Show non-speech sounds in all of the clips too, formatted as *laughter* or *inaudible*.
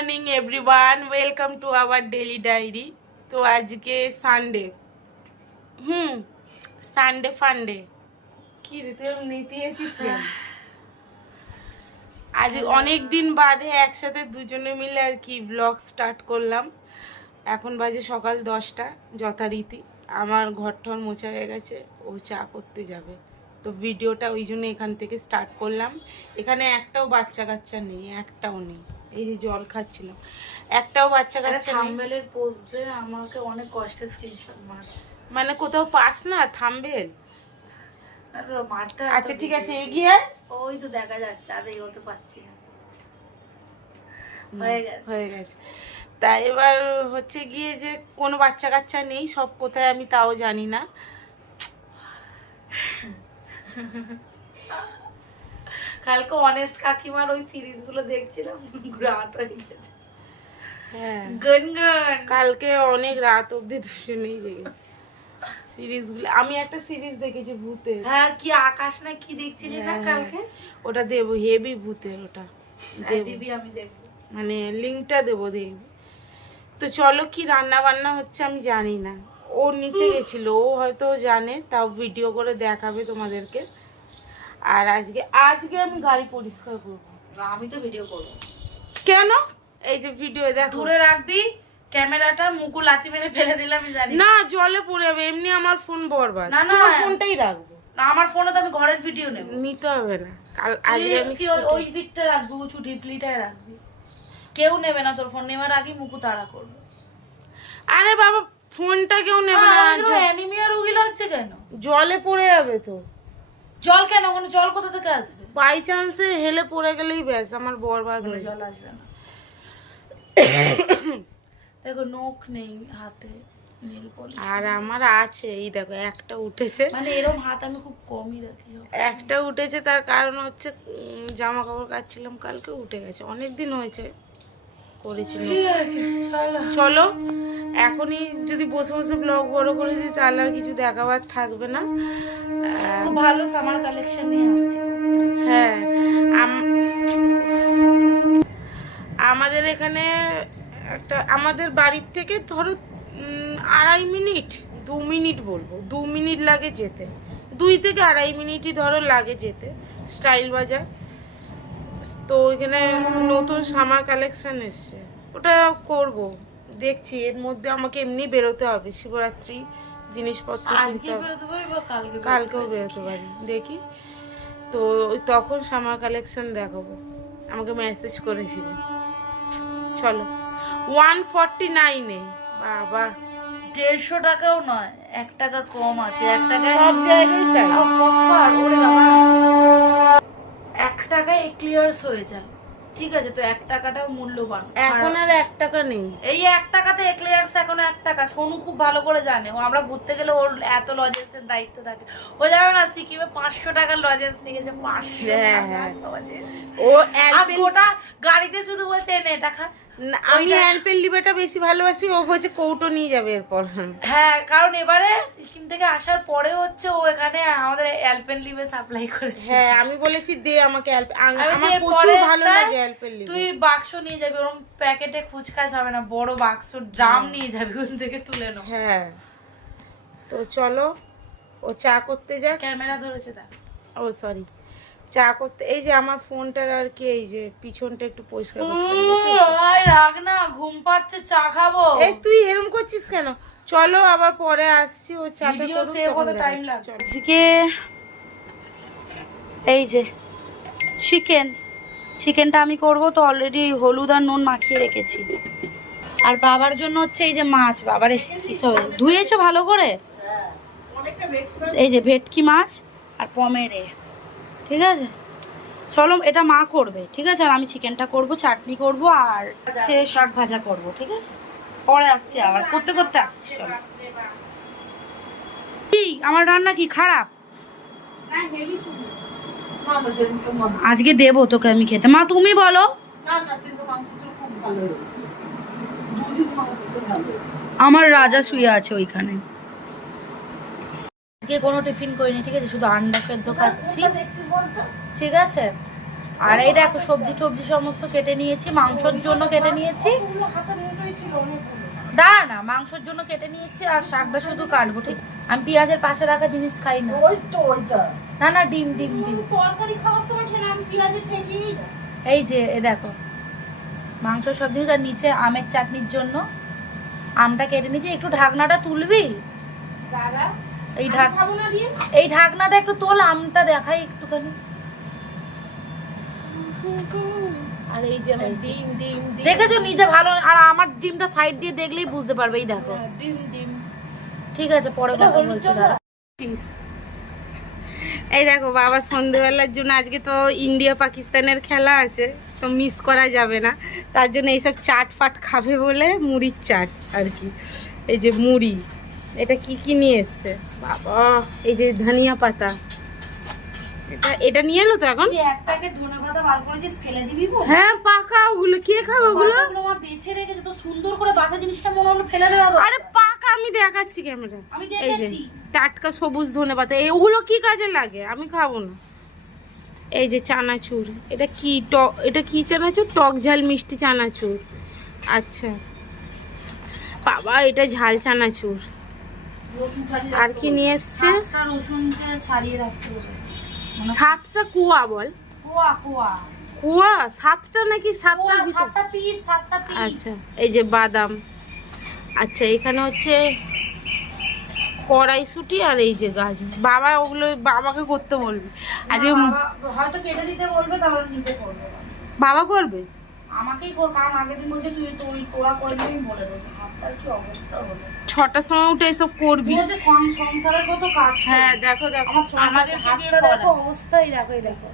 Morning everyone welcome to our daily diary তো আজকে Sunday হুম Sunday ফান্ডে কি *sighs* আজ অনেক দিন বাদে একসাথে দুজনে মিলে আর কি ব্লগ স্টার্ট করলাম। এখন বাজে সকাল দশটা যথারীতি। আমার ঘর ঠর মোছা হয়ে গেছে ও চা করতে যাবে। তো ভিডিওটা ওই জন্য এখান থেকে স্টার্ট করলাম। এখানে একটাও বাচ্চা কাচ্চা নেই একটাও নেই। এই যে জল খাচ্ছিলাম। একটাও বাচ্চা কাচ্চা থাম্বেলের পোস্ট দিয়ে আমাকে অনেক কষ্টে স্ক্রিনশট মার। মানে কোথাও পাস না থামবেল? আর মারতে আচ্ছা ঠিক আছে এগিয়ে ওই তো দেখা যাচ্ছে আর এগোতে পারছি না। হয়ে গেছে। হয়ে গেছে। তা এবার হচ্ছে গিয়ে যে কোনো বাচ্চা কাচ্চা নেই সব কোথায় আমি তাও জানি না। *laughs* কালকে অনেস্ট কাকিমার ওই সিরিজগুলো দেখছিলাম রাত হয়ে গেছে। হ্যাঁ। Gone gone. কালকে অনেক রাত অবধি দুজনেই জেগে সিরিজগুলো আমি একটা সিরিজ দেখেছি ভূতের। হ্যাঁ কি আকাশ না কি দেখছিলি না হ্যাঁ, কালকে? ওটা দেবো হেভি ভূতের ওটা। হ্যাঁ, দেবো। দিবি আমি দেখব। মানে লিঙ্কটা দেবো দেখবি তো চলো কি রান্না বান্না হচ্ছে আমি জানি না। ও নিচে গেছিল ও হয়তো জানে তাও ভিডিও করে দেখাবে তোমাদেরকে। আর আজকে আজকে আমি গাড়ি পরিষ্কার করব। আমি তো ভিডিও করব। কেন? এই যে ভিডিও দেখো। দূরে রাখবি ক্যামেরাটা মুকু লাথি মেরে ফেলে দিলে জানি। না জলে পড়ে যাবে এমনি আমার ফোন বরবাদ। না, না। ফোনটাই রাখব। আমার ফোনে তো আমি ঘরের ভিডিও নেব। নিতে হবে না। কাল আজকে আমি ওই- দিকটা রাখবি উঁচু ডিপলিটায় রাখবি। কেউ নেবে না তোর ফোন নেওয়ার আগে মুকু তাড়া করবে। আরে বাবা ফোনটা কেউ নেবে না জ- অ্যানিমিয়া রুগীলা হচ্ছে কেন? জলে পড়ে যাবে তো। জল কেন? ওখানে জল কোথা থেকে আসবে? বাই চান্সে হেলে পড়ে গেলেই ব্যাস আমার বরবাদ হয়ে জল আসবে না। দেখো নখ নেই হাতে আর আমার আছে এই দেখো একটা উঠেছে। মানে এরকম হাত আমি খুব কমই রাখি একটা উঠেছে তার কারণ হচ্ছে জামা কাপড় কাচ্ছিলাম কালকে উঠে গেছে। অনেক দিন হয়েছে। করেছিল চলো। এখনই যদি বসে বসে ব্লগ বড় করে দিই তাহলে আর কিছু দেখাবার থাকবে না। খুব ভালো সামার কালেকশন নিয়ে আসছি। হ্যাঁ আমাদের এখানে একটা আমাদের বাড়ির থেকে ধরো আড়াই মিনিট দু মিনিট বলব দু মিনিট লাগে যেতে। দুই থেকে আড়াই মিনিটই ধরো লাগে যেতে স্টাইল বাজার। তো ওইখানে নতুন সামার কালেকশান এসছে। ওটা করব। দেখছি এর মধ্যে আমাকে এমনি বেরোতে হবে। শিবরাত্রি জিনিসপত্র কালকেও বেরোতে পারি। দেখি। তো ওই তখন সামার কালেকশন দেখাবো। আমাকে মেসেজ করেছিল। চলো। ওয়ান ফর্টি নাইনে বাবা। দেড়শো টাকাও নয় এক টাকা কম আছে। এক টাকায় সব জায়গায় তাই। ওরে বাবা। এক টাকায় ক্লিয়ার্স হয়ে যায়। ঠিক আছে তো এক টাকাটাও মূল্যবান। এখন আর এক টাকা নেই। এই এক টাকাতে ক্লিয়ার্স এখন এক টাকা। সোনু খুব ভালো করে জানে। ও আমরা ঘুরতে গেলে ওর এত লজেন্সের দায়িত্ব থাকে। ও জানো না সিকিমে পাঁচশো টাকার লজেন্স নিয়ে গেছে পাঁচশো হ্যাঁ, টাকার হ্যাঁ। লজেন্স ও আর গোটা গাড়িতে শুধু বলছে এনে এটা খা। আমি অ্যালপেন লিবেটা বেশি ভালোবাসি ও বলছে কৌটো নিয়ে যাবে এরপর। হ্যাঁ কারণ এবারে সিকিম থেকে আসার পরে হচ্ছে ও এখানে আমাদের অ্যালপেন লিভে সাপ্লাই করেছে। হ্যাঁ আমি বলেছি দে আমাকে আমার প্রচুর ভালো লাগে অ্যালপেন লিবে তুই বাক্স নিয়ে যাবি ওরকম প্যাকেটে খুচকাচ হবে না বড় বাক্স ড্রাম নিয়ে যাবি ওখান থেকে তুলে নো হ্যাঁ। তো চলো ও চা করতে যাক। ক্যামেরা ধরেছে দেখ। ও সরি চা করতে এই যে আমার ফোনটার আর কি এই যে পিছনটা একটু পরিষ্কার রাখ না ঘুম পাচ্ছে চা খাব। এই তুই এরম করছিস কেন? চলো আবার পরে আসছি ও চাটা ভিডিও সেভ হতে টাইম দেখাচ্ছি, লাগছে। চলো। আজকে এই যে চিকেন চিকেনটা আমি করব তো অলরেডি হলুদ আর নুন মাখিয়ে রেখেছি। আর বাবার জন্য হচ্ছে এই যে মাছ বাবারে কিসব ধুয়েছো ভালো করে? এই যে ভেটকি মাছ আর পমেরে। ঠিক আছে? চলো, এটা মা করবে, ঠিক আছে? আর আমি চিকেনটা করব, চাটনি করব, আর সে শাক ভাজা করব, ঠিক আছে? পরে আসছি আবার, করতে করতে আসছি, চলো। কি? আমার রান্না কি, খারাপ? আজকে দেবো তোকে আমি খেতে। মা, তুমি বলো। আমার রাজা শুয়ে আছে ওইখানে। আজকে কোনো টিফিন করিনি, ঠিক আছে? শুধু আন্ডা সেদ্ধ খাচ্ছি। ঠিক আছে? আর এই দেখো, সবজি টবজি সমস্ত কেটে নিয়েছি, মাংসর জন্য কেটে নিয়েছি। দাঁড়া না মাংসর জন্য কেটে নিয়েছি আর শাকটা শুধু কাটবো, ঠিক? আমি পেঁয়াজের পাশে রাখা জিনিস খাই না। না না, ডিম ডিম ডিম। এই যে এ দেখো। মাংস সব জিনিস আর নিচে আমের চাটনির জন্য। আমটা কেটে নিয়েছি, একটু ঢাকনাটা তুলবি? দাদা এই ঢাক খাব না ডিম এই ঢাকনাটা একটু তোল আমটা দেখাই একটুখানি। আর এই যে আমার ডিম ডিম ডিম। দেখেছ নিজে ভালো আর আমার ডিমটা সাইড দিয়ে দেখলেই বুঝতে পারবে এই দেখো। হ্যাঁ, ডিম ডিম। ঠিক আছে পরে কথা বলছি দাঁড়া। এই দেখো বাবা সন্ধেবেলার জন্য আজকে তো ইন্ডিয়া পাকিস্তানের খেলা আছে তো মিস করা যাবে না। তার জন্য এইসব চাট ফাট খাবে বলে মুড়ির চাট আর কি। এই যে মুড়ি এটা কি কি নিয়ে এসছে? বাবা এই যে ধনিয়া পাতা। এটা এটা নিয়ে এলো তো এখন? এক প্যাকেট ধনে পাতা বার করেছিস ফেলে দিবি হ্যাঁ পাকা ওগুলো কে খাবে ওগুলো মা বেছে রেখেছে তো সুন্দর করে বাছা জিনিসটা মনে হলো ফেলে দেওয়া আরে পাকা আমি দেখাচ্ছি ক্যামেরা। আমি এই যে টাটকা সবুজ ধনে পাতা এগুলো কি কাজে লাগে? আমি খাব না। এই যে চানাচুর এটা কি টক এটা কি চানাচুর? টক ঝাল মিষ্টি চানাচুর। আচ্ছা। বাবা এটা ঝাল চানাচুর। আর কি নিয়ে এসছে? সাতটা রসুনকে ছাড়িয়ে রাখতে হবে। মানে সাতটা কুয়া বল। কোয়া কোয়া। কুয়া? সাতটা নাকি সাতটা সাতটা পিস সাতটা পিস আচ্ছা এই যে বাদাম। আচ্ছা এখানে হচ্ছে কড়াইশুটি আর এই যে গাজর বাবা ওগুলো বাবাকে করতে বলবে। আজকে হয়তো কেটে দিতে বলবে তাহলে নিজে করবে। বাবা করবে? আমাকেই কর কারণ আগের দিন বলছে তুই তুই তোরা করে দিবি বলে দেবো। হাতটার কি অবস্থা হলো ছটার সময় উঠে এসব করবি। তুই সংসারের কত কাজ হ্যাঁ দেখো দেখো। আমাদের হাতটা দেখো অবস্থাই দেখো এই দেখো।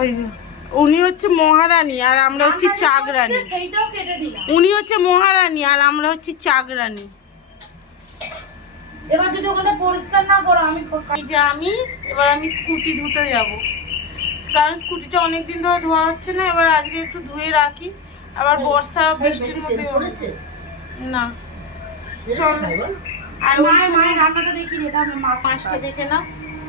ওই উনি হচ্ছে মহারানী আর আমরা হচ্ছি চাকরানী উনি হচ্ছে মহারানী আর আমরা হচ্ছি চাকরানী এবার যদি ওখানে পরিষ্কার না করো আমি এই যে আমি এবার আমি স্কুটি ধুতে যাব। কারণ স্কুটিটা অনেক দিন ধরে ধোয়া হচ্ছে না এবার আজকে একটু ধুয়ে রাখি। আবার বর্ষা বৃষ্টির মধ্যে না। চল। আর মায়ের মায়ের রান্নাটা দেখি এটা আমার মাছটা দেখে না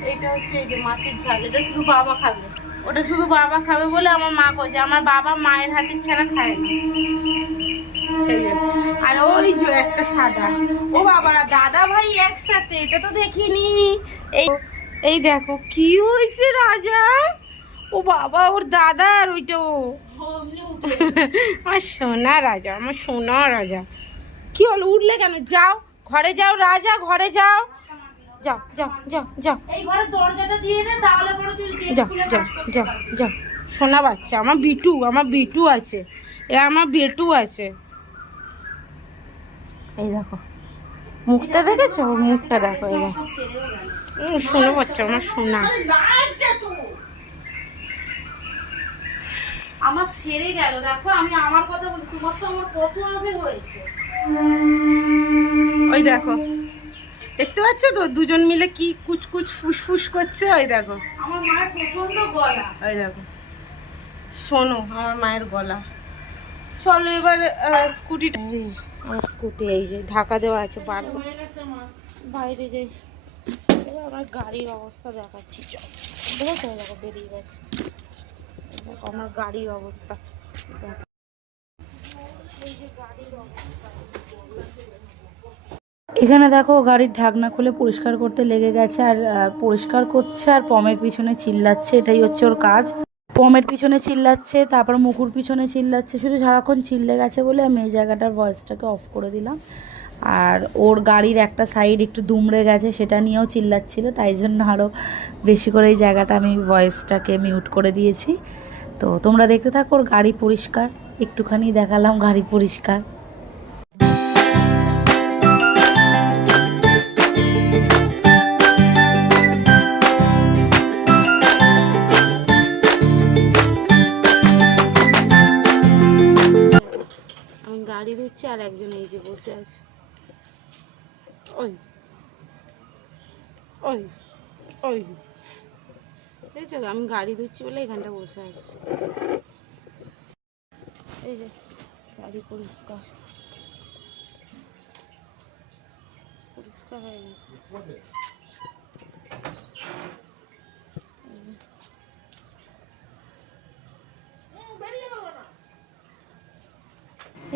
এইটা হচ্ছে এই যে মাছের ঝাল এটা শুধু বাবা খাবে। ওটা শুধু বাবা খাবে বলে আমার মা কছে আমার বাবা মায়ের হাতের ছাড়া খায় না। আর ওই যে একটা সাদা। ও বাবা দাদা ভাই একসাথে এটা তো দেখিনি। এই এই দেখো কি হয়েছে রাজা? ও বাবা ওর দাদা আর ওইটা ও। আমার সোনা রাজা আমার সোনা রাজা। কি হলো উঠলে কেন? যাও ঘরে যাও রাজা ঘরে যাও। যাও যাও যাও যাও। যাও যাও যাও যাও। সোনা বাচ্চা আমার বিটু আমার বিটু আছে। এ আমার বেটু আছে। এই দেখো মুখটা দেখেছ? মুখটা দেখো এই দেখো। সোনা বাচ্চা আমার সোনা। আমার সেরে গেল। দেখো আমি আমার কথা বলি তোমার তো আমার কত আগে হয়েছে। ওই দেখো দেখতে পাচ্ছ তো? দুজন মিলে কি কুচকুচ ফুসফুস করছে? ওই দেখো। আমার মায়ের প্রচণ্ড গলা। ওই দেখো। শোনো আমার মায়ের গলা। চলো এবার আমার স্কুটি এই যে ঢাকা দেওয়া আছে বার বাইরে যাই। এবার আমার গাড়ির অবস্থা দেখাচ্ছি চল। দেখো বেরিয়ে গেছে। আমার গাড়ির অবস্থা। এখানে দেখো গাড়ির ঢাকনা খুলে পরিষ্কার করতে লেগে গেছে আর পরিষ্কার করছে আর পমের পিছনে চিল্লাচ্ছে, এটাই হচ্ছে ওর কাজ। পমের পিছনে চিল্লাচ্ছে, তারপর মুকুর পিছনে চিল্লাচ্ছে, শুধু সারাক্ষণ চিল্লে গেছে বলে আমি এই জায়গাটার ভয়েসটাকে অফ করে দিলাম। আর ওর গাড়ির একটা সাইড একটু দুমড়ে গেছে, সেটা নিয়েও চিল্লাচ্ছিল, তাই জন্য আরও বেশি করে এই জায়গাটা আমি ভয়েসটাকে মিউট করে দিয়েছি। তো তোমরা দেখতে থাকো, ওর গাড়ি পরিষ্কার, একটুখানি দেখালাম গাড়ি পরিষ্কার। গাড়ি আর একজন এই যে বসে আছে। ওই ওই ওই। দেখছ আমি গাড়ি ধুচ্ছি বলে এখানটা বসে আছি। এই যে, গাড়ি পরিষ্কার। পরিষ্কার হয়ে গেছে।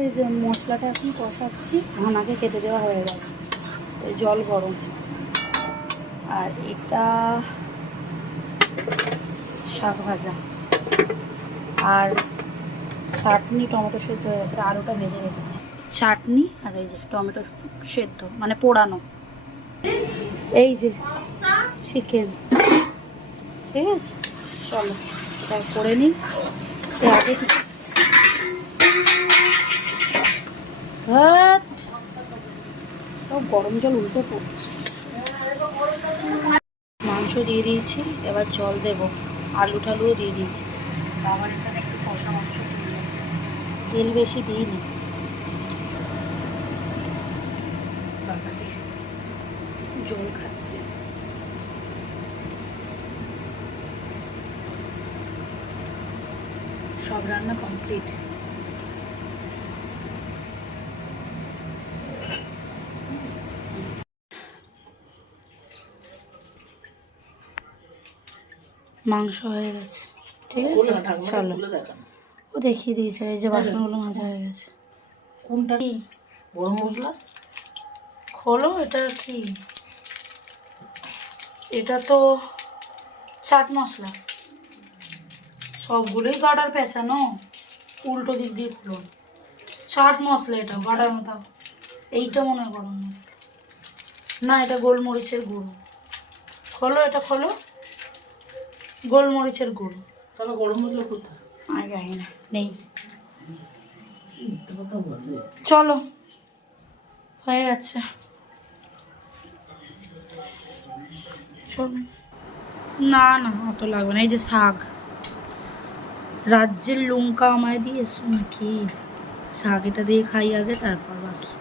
এই যে মশলাটা এখন কষাচ্ছি ঘনাকে কেটে দেওয়া হয়ে গেছে। জল গরম। আর এটা শাক ভাজা। আর চাটনি টমেটো সেদ্ধ হয়ে গেছে, আর আলুটা ভেজে রেখেছি। চাটনি আর এই যে টমেটো সেদ্ধ মানে পোড়ানো। এই যে চিকেন। ঠিক আছে, চলো এটা করে নিই। সে আগে হাট। সব গরম জল উল্টে পড়ছে। মাংস দিয়ে দিয়েছি এবার জল দেব। আলু টালুও দিয়ে দিয়েছি। বাবার এখানে একটু কষা মাংস তেল বেশি দিইনি। জল খাচ্ছে। সব রান্না কমপ্লিট মাংস হয়ে গেছে। ঠিক আছে? চলো। ও দেখিয়ে দিয়েছে এই যে বাসনগুলো মাজা হয়ে গেছে। কোনটা? কি? গরম মশলা? খোলো এটা কি? এটা তো চাট মশলা। সবগুলোই গাডার পেঁচানো। উল্টো দিক দিয়ে খুলো। চাট মশলা এটা গাডার মতো। এইটা মনে হয় গরম মশলা। না এটা গোলমরিচের গুঁড়ো। খোলো এটা খোলো। গোলমরিচের গুঁড়ো। তাহলে গরম মশলা কোথায়? আমি জানি না নেই। চলো। হয়ে গেছে। না না অত লাগবে না। এই যে শাক। রাজ্যের লঙ্কা আমায় দিয়েছ নাকি? শাক এটা দিয়ে খাই আগে তারপর বাকি।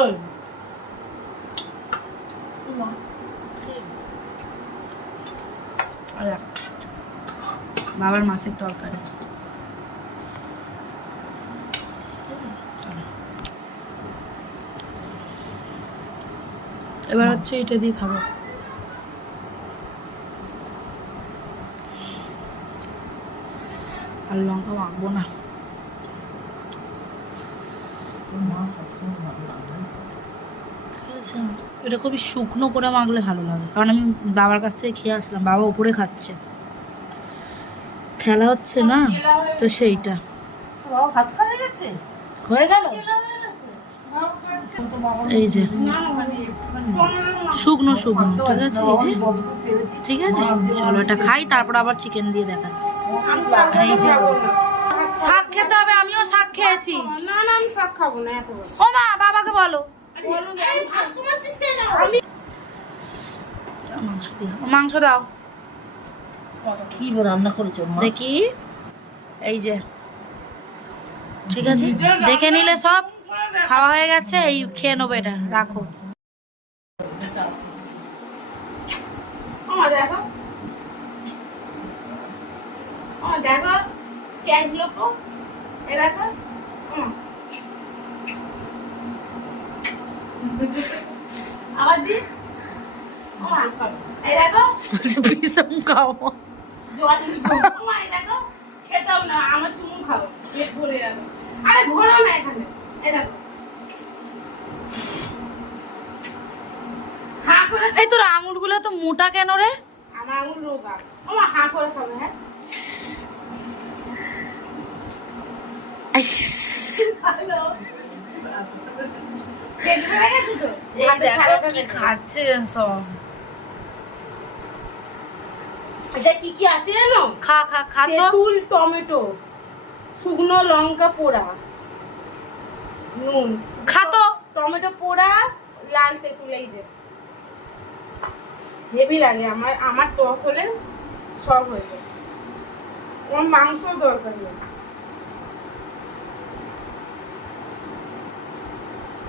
ওই। বাবার মাছের তরকারি। এবার হচ্ছে এটা দিয়ে খাব। আর লঙ্কা মাখবো না। মা এটা খুবই শুকনো করে মাখলে ভালো লাগে। কারণ আমি বাবার কাছ থেকে খেয়ে আসলাম বাবা উপরে খাচ্ছে। খেলা হচ্ছে না তো সেইটা। ভাত খাওয়া গেছে? হয়ে গেল? এই যে। শুকনো শুকনো ঠিক আছে এই যে। ঠিক আছে? চলো এটা খাই তারপর আবার চিকেন দিয়ে দেখাচ্ছি। এই যে শাক খেতে হবে আমিও শাক খেয়েছি। না না আমি শাক খাব না এত বড়। ও মা বাবাকে বলো। মাংস দাও। কি রান্না করেছ দেখি। এই যে। ঠিক আছে? দেখে নিলে সব। খাওয়া হয়ে গেছে এই খেয়ে নেব এটা। রাখো আমার দেখো আমার দেখো ক্যাশ লোক আমার। আবার দি এই দেখো। ভীষণ খাওয়া জল আমার এই দেখো। খেতাম না আমার চুমু খাব। পেট ভরে যাবে। আরে ঘোরো না এখানে। এই দেখো। হাঁ করে এই তোর আঙুলগুলো তো মোটা কেন রে? আমার আঙুল রোগা। আমার হাঁ করে খাবে হ্যাঁ হ্যালো পেট ভরে গেছে তো হাতে খারাপ কি খাচ্ছে সব। এটা কি কি আছে জানো? খা খা খা তেঁতুল টমেটো শুকনো লঙ্কা পোড়া নুন খা তো। টমেটো পোড়া লাল তেঁতুল এই যে। হেভি লাগে আমার আমার টক হলে সব হয়ে যায়। আমার মাংস দরকার নেই।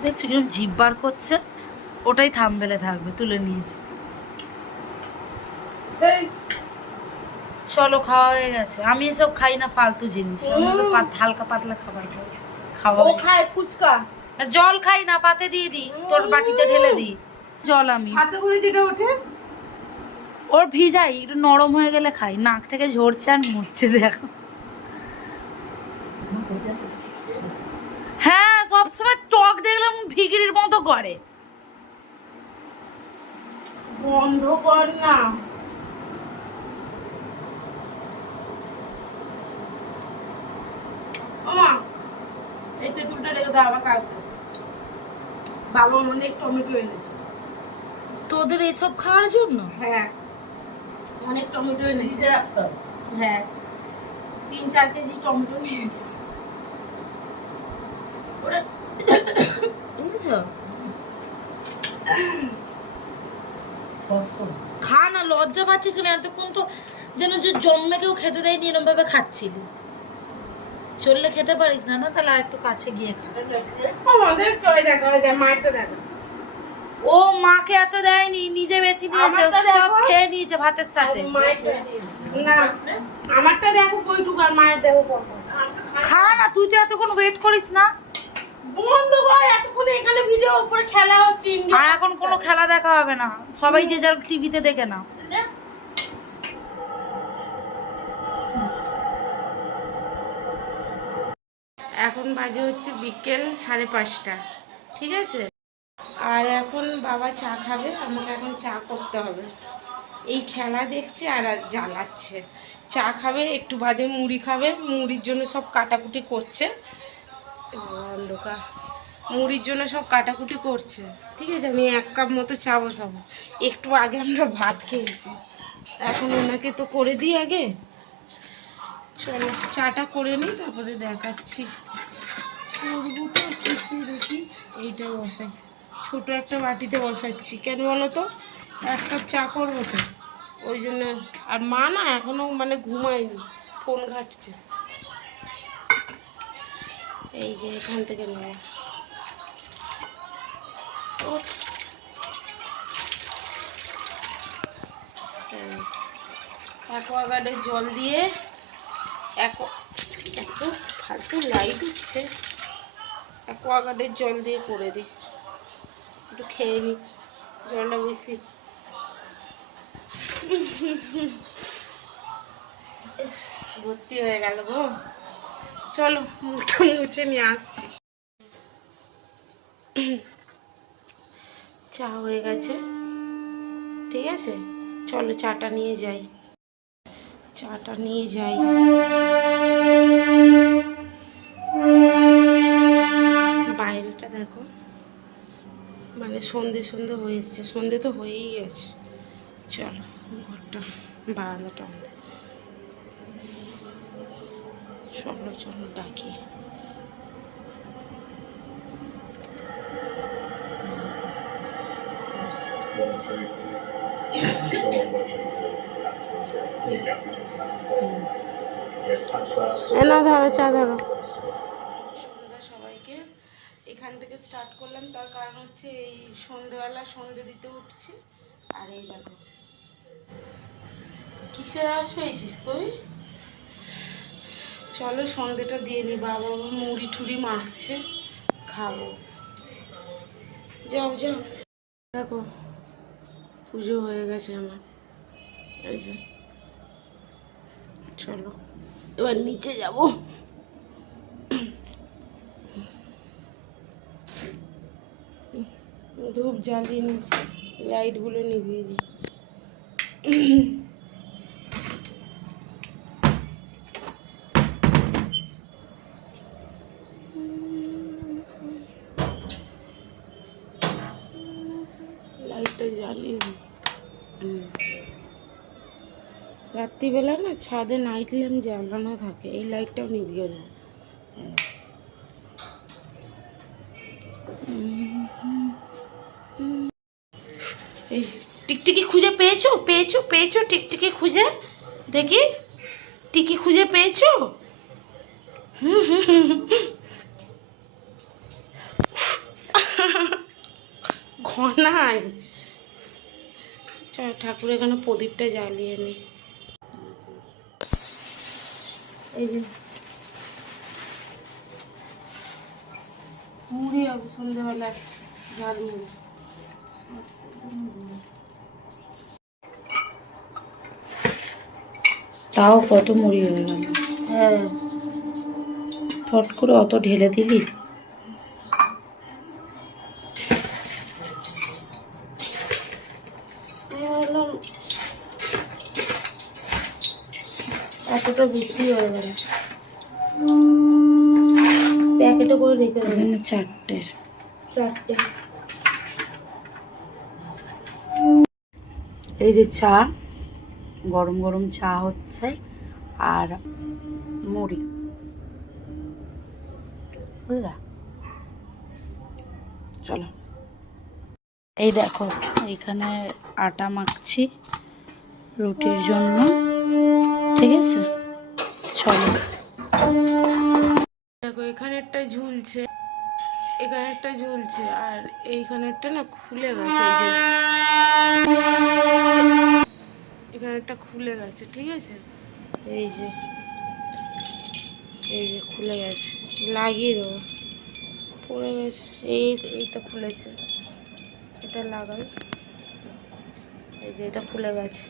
দেখছ কীরকম জিভ বার করছে ওটাই থামবেলে থাকবে তুলে নিয়েছি। চলো খাওয়া হয়ে গেছে। আমি এসব খাই না ফালতু জিনিস। হালকা পাতলা খাবার খাই। খাওয়া খায় ফুচকা। জল খাই না পাতে দিয়ে দিই। তোর বাটিতে ঢেলে দিই। জল আমি। হাতে যেটা ওঠে। ওর ভিজাই একটু নরম হয়ে গেলে খাই। নাক থেকে ঝরছে আর মরছে দেখো হ্যাঁ সবসময় টক দেখলাম ভিগিরির মতো করে। বন্ধ কর না। ওমা এই তেঁতুলটা রেখে দাও আবার বাবা অনেক টমেটো এনেছে। তোদের এসব খাওয়ার জন্য? হ্যাঁ অনেক টমেটো এনেছে। ফ্রিজে রাখতে হবে। হ্যাঁ তিন চার কেজি টমেটো নিয়ে এসছে। বুঝেছ খা না লজ্জা পাচ্ছিস না এতক্ষণ তো যেন যে জম্মে কেউ খেতে দেয়নি এরকম ভাবে খাচ্ছিলি। চললে খেতে পারিস না না? তাহলে আর একটু কাছে গিয়ে খা। ও মাকে এত দেয়নি নিজে বেশি নিয়েছে সব খেয়ে নিয়েছে ভাতের সাথে। না আমারটা দেখো কইটুকু আর মায়ের দেখো খা না তুই তো এতক্ষণ ওয়েট করিস না। এখানে ভিডিও উপরে খেলা হচ্ছে আর এখন কোনো খেলা দেখা হবে না। সবাই যে যার টিভিতে দেখে না এখন বাজে হচ্ছে বিকেল সাড়ে পাঁচটা ঠিক আছে? আর এখন বাবা চা খাবে আমাকে এখন চা করতে হবে। এই খেলা দেখছে আর জ্বালাচ্ছে। চা খাবে একটু বাদে মুড়ি খাবে মুড়ির জন্য সব কাটাকুটি করছে। অন্ধকার। মুড়ির জন্য সব কাটাকুটি করছে। ঠিক আছে, আমি এক কাপ মতো চা বসাবো। একটু আগে আমরা ভাত খেয়েছি। এখন ওনাকে তো করে দিই আগে। চলো, চাটা করে নিই, তারপরে দেখাচ্ছি। করবোটা কিসে দেখি, এইটা বসাই। ছোট একটা বাটিতে বসাচ্ছি। কেন বলো তো? এক কাপ চা করব তো। ওই জন্য, আর মা না এখনও মানে ঘুমায়নি, ফোন ঘাটছে। এই যে এখান থেকে ও অ্যাকোয়াগার্ডের জল দিয়ে অ্যাকো এত ফালতু লাইট দিচ্ছে। অ্যাকোয়াগার্ডের জল দিয়ে করে দিই। একটু খেয়ে নিই, জলটা বেশি। ভর্তি হয়ে গেল গো। চলো, মুখটা মুছে নিয়ে আসছি। চা হয়ে গেছে। ঠিক আছে? চলো, চাটা নিয়ে যাই। চাটা নিয়ে যাই। বাইরেটা দেখো। মানে সন্ধে সন্ধে হয়ে এসছে। সন্ধে তো হয়েই গেছে। চলো, ঘরটা, বারান্দাটা চলো চলো ডাকি। এনা ধরো চা ধরো। সন্ধ্যা সবাইকে। এখান থেকে স্টার্ট করলাম। তার কারণ হচ্ছে এই সন্ধেবেলা সন্ধে দিতে উঠছি। আর এই দেখো কিসের আস পেয়েছিস তুই? চলো সন্ধেটা দিয়ে নি, বাবা মুড়ি ঠুড়ি মাখছে, খাব। যাও যাও। দেখো, পুজো হয়ে গেছে আমার। এই যে, চলো, এবার নিচে যাব। ধূপ জ্বালিয়ে নিচ্ছি, লাইটগুলো নিভিয়ে দিই। রাত্রিবেলা না ছাদে নাইট ল্যাম্প জ্বালানো থাকে, এই লাইটটাও নিভিয়ে দেবো এই টিকটিকি খুঁজে পেয়েছ? পেয়েছ? পেয়েছ টিকটিকি খুঁজে? দেখি। টিকি খুঁজে পেয়েছ। ঘনাই চল ঠাকুর এখানে প্রদীপটা জ্বালিয়ে নি। এই যে। মুড়ি হবে সন্ধ্যেবেলা ঝাল মুড়ি। তাও কত মুড়ি হয়ে গেল? হ্যাঁ। ফট করে অত ঢেলে দিলি আমি ভাবলাম করে এখানে চারটের চারটে। এই যে চা গরম গরম চা হচ্ছে আর মুড়ি। বুঝলা? চলো। এই দেখো এইখানে আটা মাখছি রুটির জন্য। ঠিক আছে? চলো দেখো এখানে একটা ঝুলছে এখানে একটা ঝুলছে, আর এইখানে একটা না খুলে গেছে এখানে একটা খুলে গেছে, ঠিক আছে? এই যে এই যে খুলে গেছে, লাগিয়ে দেবো। পড়ে গেছে, এই এই তো খুলেছে, এটা লাগাই। এই যে এটা খুলে গেছে,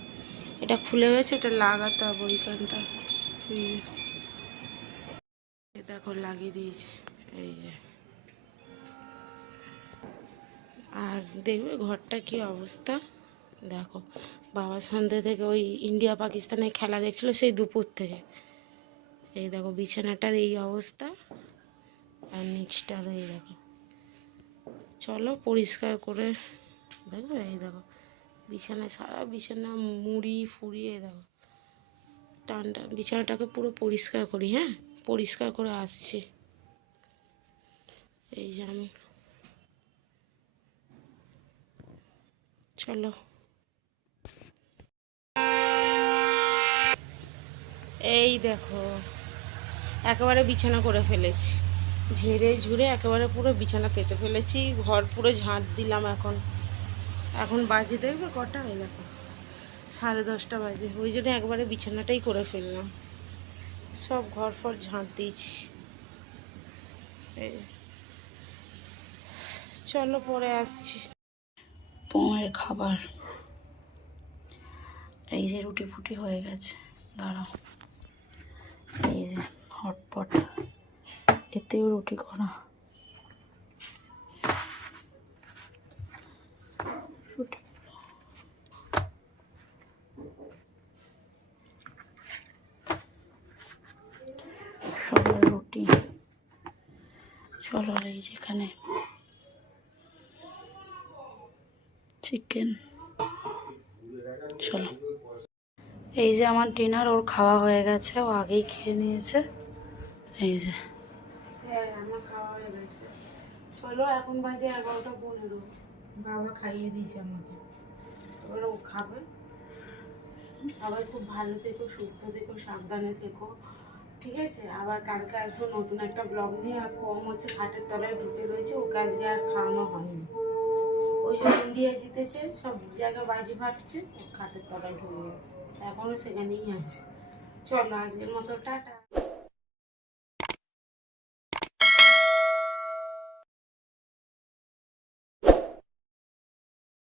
এটা খুলে গেছে এটা লাগাতে হবে ওইখানটা। দেখো, লাগিয়ে দিয়েছি। এই যে। আর দেখবে ঘরটা কি অবস্থা? দেখো, বাবা সন্ধ্যে থেকে ওই ইন্ডিয়া পাকিস্তানের খেলা দেখছিল সেই দুপুর থেকে। এই দেখো, বিছানাটার এই অবস্থা। আর নিচটার এই দেখো। চলো পরিষ্কার করে দেখবে? এই দেখো, বিছানায় সারা বিছানা মুড়ি ফুড়ি এই দেখো। টানটা, বিছানাটাকে পুরো পরিষ্কার করি হ্যাঁ? পরিষ্কার করে আসছি। এই যে আমি। চলো। এই দেখো, একেবারে বিছানা করে ফেলেছি। ঝেড়ে ঝুড়ে একেবারে পুরো বিছানা পেতে ফেলেছি। ঘর পুরো ঝাঁট দিলাম এখন। এখন বাজে, দেখবে কটা? এই দেখো। সাড়ে দশটা বাজে। ওই জন্য একবারে বিছানাটাই করে ফেললাম। সব ঘর ফর ঝাঁট দিয়েছি। চলো পরে আসছি। পোমের খাবার। এই যে রুটি ফুটি হয়ে গেছে। দাঁড়াও। এই যে হটপট। এতেও রুটি করা রুটি সবার রুটি। চলো এই যেখানে চিকেন চলো। এই যে আমার ডিনার ওর খাওয়া হয়ে গেছে, ও আগেই খেয়ে নিয়েছে। এই যে। হ্যাঁ এখন বাজে এগারোটা খাইয়ে দিয়েছে আমাকে। ও খাবে। খুব ভালো থেকো, সুস্থ থেকো, সাবধানে থেকো। ঠিক আছে? আবার কালকে আসব নতুন একটা ব্লগ নিয়ে। আর কম হচ্ছে, খাটের তলায় ঢুকে রয়েছে, ওকে আজকে আর খাওয়ানো হয়নি। ওই যে ইন্ডিয়া জিতেছে, সব জায়গায় বাজি ফাটছে খাটের তলায় ঢুকে গেছে। এখনও সেখানেই আছে। চলো, আজকের মতো টাটা।